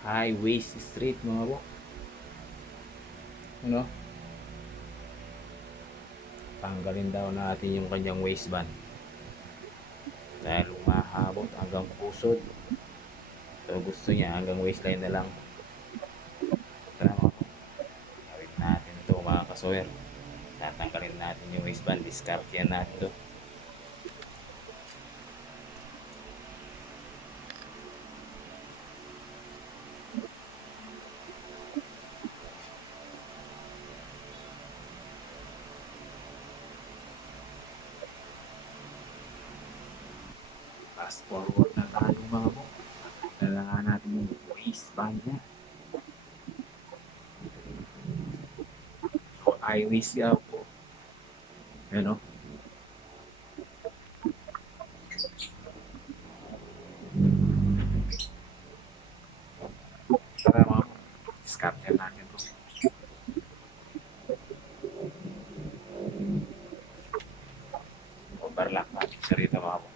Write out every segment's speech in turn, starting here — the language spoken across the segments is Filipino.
high waist straight mga bok. Ano? Tanggalin daw natin yung kanyang waistband dahil umahabot hanggang pusod. So gusto niya hanggang waistline na lang. Tara mga bok, gawin natin to mga kasoyer. Tatanggalin natin yung waistband, discard yan natin to. Fast forward na tayo mga bok. Kailangan natin yung waistband niya. So high waist nga po. Ano? Tara mga bok, discard yan natin to. Overlock natin siya rito mga bok.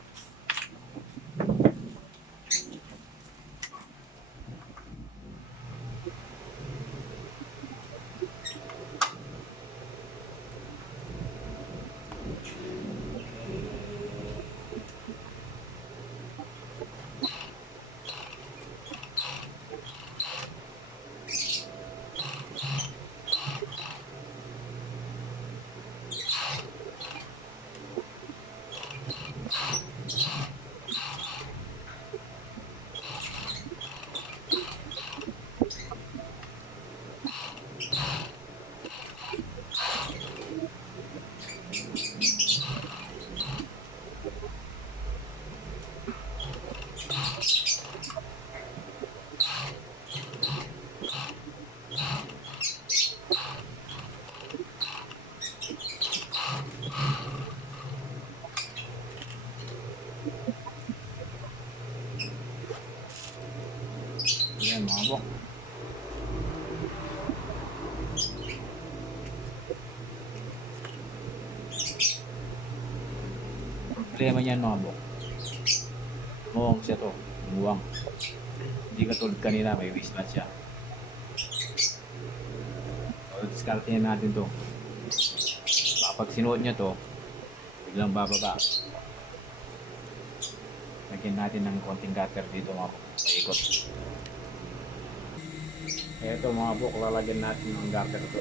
Ayan mga bok. Problema niyan mga bok, muwang siya to. Muwang. Hindi katulad kanina, may waistband siya. So discard natin to. Kapag sinuot niya to, biglang bababa. Lagyan natin ng konting cutter dito mga bok, paikot. Eto mga bok, lalagyan natin ng garter to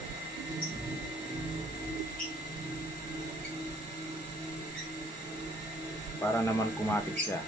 para naman kumapit siya.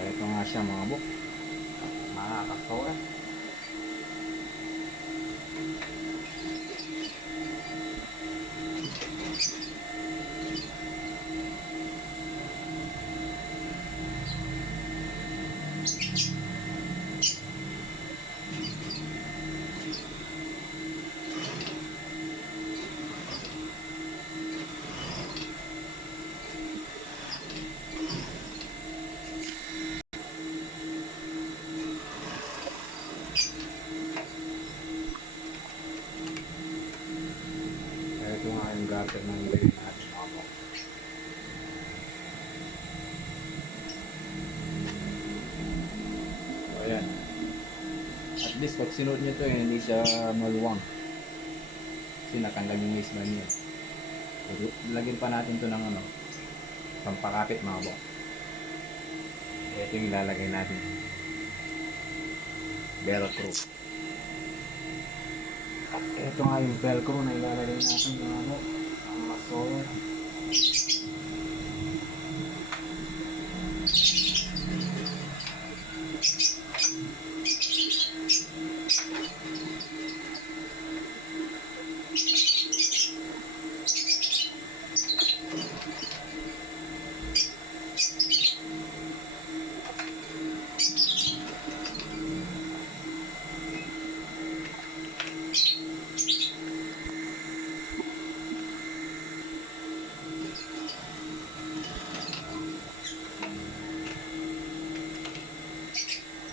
So ito nga siya mga bok, makakakaw. Ito nga yung garter ng ilagay natin mga bok. So ayan, at least pag sinuot nyo to hindi siya maluwang kasi nakanglag yung waistband niya. So lagyan pa natin to ng pampakapit mga bok. Ito yung ilalagay natin. Velcro. Ito nga yung velcro na ilalagay natin yung ano, ang masoler.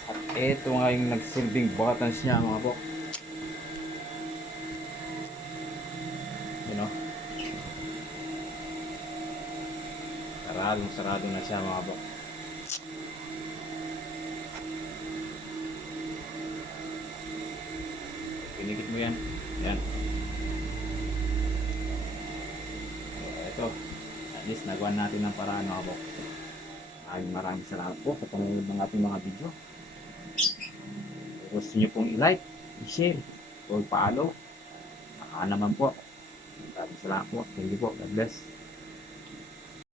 At ito nga yung nagsilbing buttons niya mga bok. You know? Sarado na siya mga bok. Pinikit mo yan. Yan. So, ito. At least nagawa natin ng paraan mga bok. Maraming salamat po sa panonood ng ating mga video. Kung gusto nyo pong i-like, i-share, o i-follow, naman po. Maraming salamat po. Thank you po. God bless.